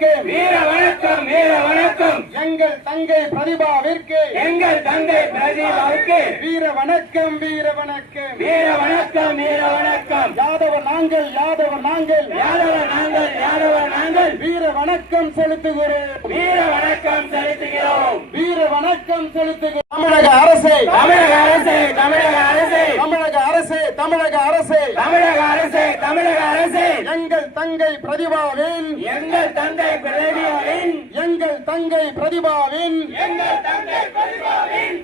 வீர வணக்கம் வீர வணக்கம். எங்கள் தங்கை பிரதிபாவிற்கு எங்கள் தங்கை பிரதிபாவுக்கு வீர வணக்கம் வீர வணக்கம். வீர வணக்கம் வீர வணக்கம். யாதவர் நாங்கள் யாதவர் நாங்கள் யாதவர் நாங்கள் யாதவர் நாங்கள் வீர வணக்கம் செலுத்துகிறோம் வீர வணக்கம் செலுத்துகிறோம் வீர வணக்கம் செலுத்துகிறோம். தமிழக அரசே தமிழக அரசே தமிழக அரசே தமிழக அரசே தமிழக அரசே தமிழக அரசே தமிழக அரசே எங்கள் தங்கை பிரதிபாவின் எங்கள் தந்தை பிரதிபாவின் எங்கள் தங்கை பிரதிபாவின் எங்கள் தந்தை பிரதிபாவின்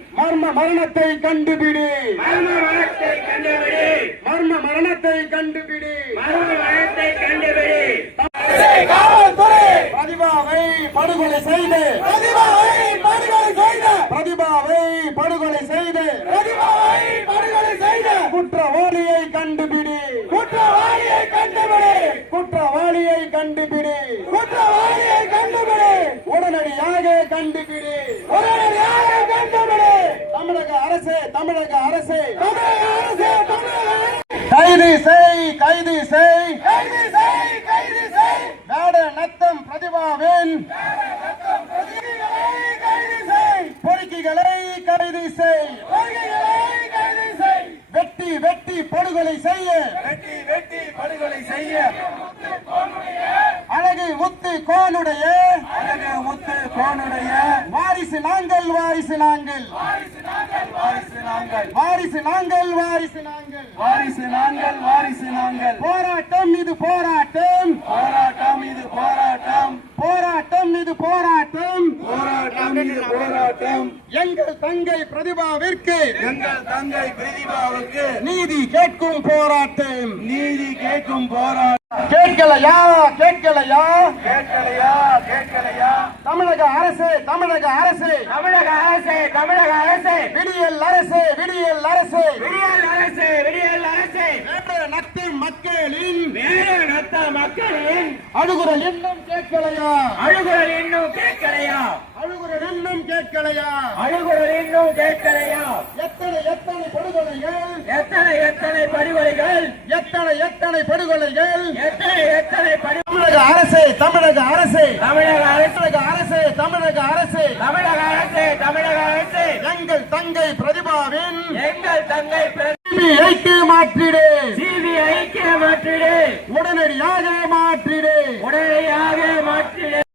மரணத்தை கண்டுபிடி மர்ம மரணத்தை கண்டுபிடி மர்ம மரணத்தை கண்டுபிடி மர்ம மரணத்தை கண்டுபிடி. காவல்துறை பிரதிபாவை படுகொலை செய்து பிரதிபாவை படுகொலை செய்த பிரதிபாவை படுகொலை செய்து பிரதிபாவை படுகொலை செய்த குற்றவாளியை கண்டுபிடி குற்றவாளியை கண்டுபிடி குற்றவாளியை கண்டுபிடி குற்றவாளியை கண்டுபிடி உடனடியாக கண்டுபிடி உடனடியாக கண்டுபிடி. தமிழக அரசே தமிழக அரசே தமிழக அரசே தமிழக அரசே கைது செய் கைது செய் கைது செய் கைது செய் வேட நத்தம் பிரதிபாவின் பிரதிகளை கைது செய் பொறுக்கிகளை கைது செய் பொறுக்கிகளை கைது செய் வெட்டி வெட்டி படுகொலை செய்ய வெட்டி வெட்டி படுகொலை செய்ய அழகு முத்து கோனுடைய அழகு முத்து கோனுடைய வாரிசு நாங்கள் வாரிசு நாங்கள் வாரிசு நாங்கள் வாரிசு நாங்கள் வாரிசு நாங்கள் வாரிசு நாங்கள் வாரிசு நாங்கள். போராட்டம் இது போராட்டம் போராட்டம் இது போராட்டம் போராட்டம் இது போராட்டம் போராட்டம் இது போராட்டம். எங்கள் தங்கை பிரதிபாவிற்கு எங்கள் தங்கை பிரதிபாவுக்கு நீதி கேட்கும் போராட்டம் நீதி கேட்கும் போராட்டம். கேட்கலையா கேட்கலையா கேட்கலையா கேட்கலையா. தமிழக அரசே தமிழக அரசே தமிழக அரசே தமிழக அரசே விடியல் அரசே விடியல் அரசே விடியல் அரசே விடியல் அரசே வேட நத்து மக்களின் வேற நத்த மக்களின் அழுகுரல் இன்னும் கேட்கலையா அழுகுரல் இன்னும் கேட்கலையா அழுகுரல் இன்னும் கேட்கலையா அழுகுரல் இன்னும் கேட்கலையா. எத்தனை எத்தனை படுகொலைகள் எத்தனை எத்தனை படுகொலைகள் எத்தனை எத்தனை படுகொலைகள் எத்தனை எத்தனை படு தமிழக அரசே தமிழக அரசே தமிழக அரசு தமிழக அரசே தமிழக அரசே தமிழக அரசே தமிழக அரசே எங்கள் தங்கை பிரதிபாவின் எங்கள் தங்கை சிபிஐக்கு மாற்றிடு சிபிஐக்கு மாற்றிடு உடனடியாக மாற்றிடு உடனடியாக மாற்றிடு.